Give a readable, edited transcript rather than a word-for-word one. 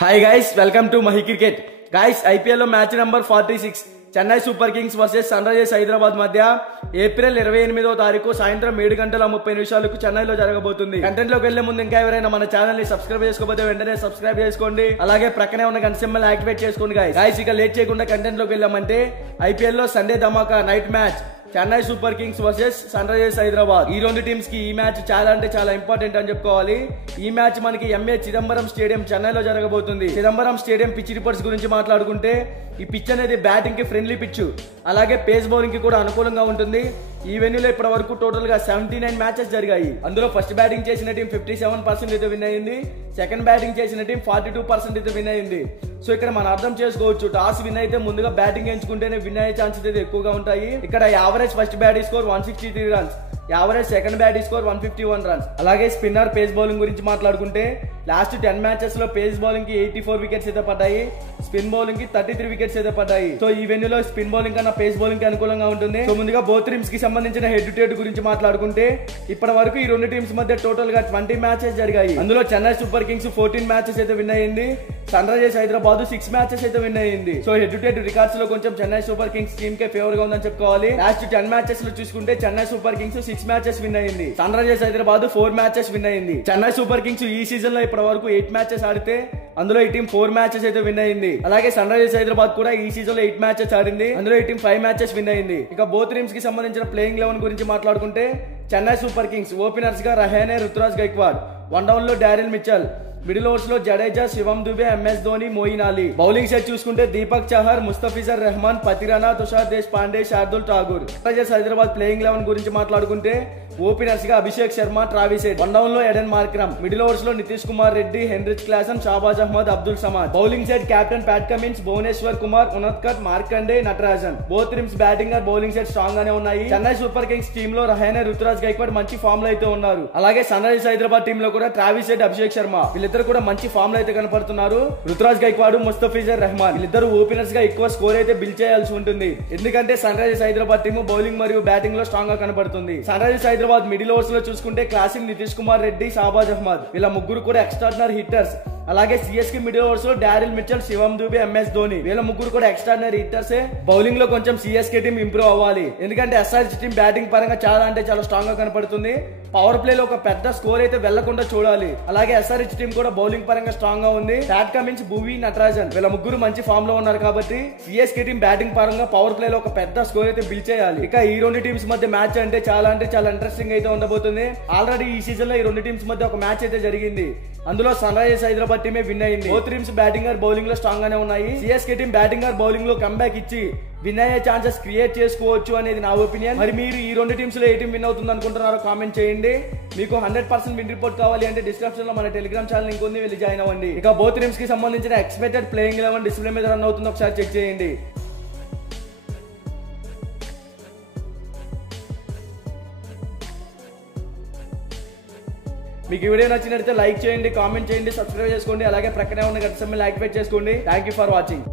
Hi guys, welcome to Mahi cricket. Guys, IPL లో match number 46 Chennai Super Kings versus sun Risers Hyderabad మధ్య April 28వ తారీఖు సాయంత్రం 7:30 చెన్నైలో జరగబోతుంది. కంటెంట్ లోకి వెళ్లే ముందు ఇంకా ఎవరైనా మన ఛానల్ ని సబ్స్క్రైబ్ చేసుకోకపోతే వెంటనే సబ్స్క్రైబ్ చేసుకోండి. అలాగే ప్రక్కనే ఉన్న గంట సింబల్ యాక్టివేట్ చేసుకోండి. గైస్, ఇక లేట్ చేయకుండా కంటెంట్ లోకి వెళ్ళామంటే ఐపీఎల్ లో సండే ధమాకా night match Chennai Super Kings versus sun Risers Hyderabad. ఈ రెండు టీమ్స్ కి ఈ మ్యాచ్ చాలా అంటే చాలా ఇంపార్టెంట్ అని చెప్పుకోవాలి. ఈ మ్యాచ్ మనకి ఎంఏ చిదంబరం స్టేడియం చెన్నైలో జరగబోతుంది. చిదంబరం స్టేడియం పిచ్ రిపోర్ట్స్ గురించి మాట్లాడుకుంటే ఈ పిచ్ అనేది బ్యాటింగ్ కి ఫ్రెండ్లీ పిచ్, అలాగే పేస్ బౌలింగ్ కి కూడా అనుకూలంగా ఉంటుంది. ఈ వెన్యూలో ఇప్పటి వరకు టోటల్ గా 79 మ్యాచెస్ జరిగాయి. అందులో ఫస్ట్ బ్యాటింగ్ చేసిన టీం 57% అయితే విన్ అయింది. సెకండ్ బ్యాటింగ్ చేసిన టీం 42% అయితే విన్ అయింది. సో ఇక్కడ మనం అర్థం చేసుకోవచ్చు, టాస్ విన్ అయితే ముందుగా బ్యాటింగ్ ఎంచుకుంటేనే విన్ అయ్యే ఛాన్సెస్ అయితే ఎక్కువగా ఉంటాయి. ఇక్కడ average first batting score 163 runs, average second batting score 151 runs. అలాగే స్పిన్నర్ పేస్ బౌలింగ్ గురించి మాట్లాడుకుంటే లాస్ట్ 10 మ్యాచెస్ లో పేస్ బౌలింగ్ కి 84 వికెట్స్ అయితే పడ్డాయి, స్పిన్ బౌలింగ్ కి 33 వికెట్స్ అయితే పడ్డాయి. సో ఈ వెన్యూలో స్పిన్ బౌలింగ్ కన్నా పేస్ బౌలింగ్ కి అనుకూలంగా ఉంటుంది. సో ముందుగా బోత్ టీమ్స్ కి సంబంధించిన హెడ్ టు హెడ్ గురించి మాట్లాడుకుంటే ఇప్పటి వరకు ఈ రెండు టీమ్స్ మధ్య టోటల్ గా 20 మ్యాచెస్ జరిగాయి. అందులో చెన్నై సూపర్ కింగ్స్ 14 మ్యాచెస్ అయితే విన్ అయ్యింది. సన్ రైజర్స్ హైదరాబాద్ 6 మ్యాచెస్ అయితే విన్ అయ్యింది. So head to head records లో కొంచెం చెన్నై సూపర్ కింగ్స్ టీమ్ కే ఫేవర్ గా ఉందని చెప్పుకోవాలి. లాస్ట్ 10 మ్యాచెస్ లో చూసుకుంటే Chennai Super Kings 6 matches win అయ్యింది. Sun Risers Hyderabad 4 matches win అయ్యింది. చెన్నై సూపర్ కింగ్స్ ఈ సీజన్ లో ఇప్పటి వరకు 8 మ్యాచెస్ ఆడితే అందులో ఈ టీం 4 మ్యాచెస్ అయితే విన్ అయింది. అలాగే సన్ రైజర్స్ హైదరాబాద్ కూడా ఈ సీజన్ లో 8 మ్యాచెస్ ఆడింది. అందులో ఈ టీం 5 మ్యాచెస్ విన్ అయింది. ఇక బోత్ టీమ్స్ కి సంబంధించిన ప్లేయింగ్ 11 గురించి మాట్లాడుకుంటే చెన్నై సూపర్ కింగ్స్ ఓపెనర్స్ గా రహానే, రుతురాజ్ గైక్వాడ్, వన్ డౌన్ లో డారెల్ మిచెల్, మిడిల్ ఓవర్స్ లో Jadeja, Shivam Dube, MS Dhoni, Moeen Ali. Bowling set చూసుకుంటే Deepak Chahar, Mustafizur Rahman, Pathirana, Tushar Deshpande, Shardul Thakur. Risers Hyderabad playing 11 గురించి మాట్లాడుకుంటే ఓపెనర్స్ గా Abhishek Sharma, Travis Head, one down లో ఎడెన్ మార్క్రమ్, మిడిల్ ఓవర్స్ లో Nitish Kumar Reddy, Heinrich Klaasen, Shahbaz Ahmed, Abdul Samad. Bowling set captain Pat Cummins, Bhubaneswar Kumar, Unadkat, Markande, Natarajan. Both teams batting bowling set strong గానే ఉన్నాయి. Chennai Super Kings team లో రహానే, రుతురాజ్ గైక్వాడ్ మంచి ఫామ్ లో అయితే ఉన్నారు. అలాగే సన్ రైజర్స్ హైదరాబాద్ టీమ్ లో కూడా ట్రావిస్ హెడ్, అభిషేక్ శర్మ వీళ్ళిద్దరు కూడా మంచి ఫామ్ లో అయితే కనపడుతున్నారు. రుతురాజ్ గైక్వాడ్, ముస్తఫిజర్ రెహమాన్ వీళ్ళిద్దరు ఓపెనర్స్ గా ఎక్కువ స్కోర్ అయితే బిల్డ్ చేయాల్సి ఉంటుంది. ఎందుకంటే sun Risers Hyderabad team bowling మరియు బ్యాటింగ్ లో స్ట్రాంగ్ గా కనపడుతుంది. Sun Risers Hyderabad middle overs లో చూసుకుంటే క్లాసిక్, నితీష్ కుమార్ రెడ్డి, షాబాజ్ అహ్మద్ వీళ్ళ ముగ్గురు కూడా ఎక్స్ట్రాడినరీ హిట్టర్స్. అలాగే సిఎస్కే మిడిల్ ఓవర్స్ లో Daryl Mitchell, Shivam Dube, MS Dhoni వీళ్ళ ముగ్గురు కూడా ఎక్స్ట్రాడినరీ హిట్టర్స్. బౌలింగ్ లో కొంచెం సిఎస్కే టీం ఇంప్రూవ్ అవ్వాలి. ఎందుకంటే ఎస్ఆర్హెచ్ టీం బ్యాటింగ్ పరంగా చాలా అంటే చాలా స్ట్రాంగ్ గా కనపడుతుంది. పవర్ ప్లే లో ఒక పెద్ద స్కోర్ అయితే వెళ్లకుండా చూడాలి. అలాగే ఎస్ఆర్హెచ్ టీం కూడా బౌలింగ్ పరంగా స్ట్రాంగ్ గా ఉంది. ప్యాట్ కమిన్స్, భువి, నటరాజన్ వీళ్ళ ముగ్గురు మంచి ఫామ్ లో ఉన్నారు కాబట్టి సిఎస్కే టీం బ్యాటింగ్ పరంగా పవర్ ప్లే లో ఒక పెద్ద స్కోర్ అయితే బిల్డ్ చేయాలి. ఇక ఈ రెండు టీమ్స్ మధ్య మ్యాచ్ అంటే చాలా ఇంట్రెస్టింగ్ అయితే ఉండబోతుంది. ఆల్రెడీ ఈ సీజన్ లో ఈ రెండు టీమ్స్ మధ్య ఒక మ్యాచ్ అయితే జరిగింది. అందులో సన్ రైజర్స్ హైదరాబాద్ టీమే విన్ అయింది. Both teams batting are bowling లో స్ట్రాంగ్ గానే ఉన్నాయి. CSK team batting are bowling లో కంబ్యాక్ ఇచ్చి విన్ అయ్యే ఛాన్సెస్ క్రియేట్ చేసుకోవచ్చు అనేది నా ఒపీనియన్. మరి మీరు ఈ రెండు టీమ్స్ లో ఏ టీం విన్ అవుతుంది అనుకుంటున్నారో కామెంట్ చేయండి. మీకు 100% విన్ రిపోర్ట్ కావాలి అంటే డిస్క్రిప్షన్ లో మన టెలిగ్రామ్ ఛానల్ లింక్ ఉంది, వెళ్ళి జాయిన్ అవ్వండి. ఇక బోత్ టీమ్స్ కి సంబంధించిన ఎక్స్పెక్టెడ్ ప్లేయింగ్ 11 డిస్ప్లే మీద రన్ అవుతుంది, ఒకసారి చెక్ చేయండి. మీకు ఈ వీడియో నచ్చినట్లయితే లైక్ చేయండి, కామెంట్ చేయండి, సబ్స్క్రైబ్ చేసుకోండి. అలాగే ప్రక్కనే ఉన్న గంట సింబల్ యాక్టివేట్ చేసుకోండి. Thank you for watching.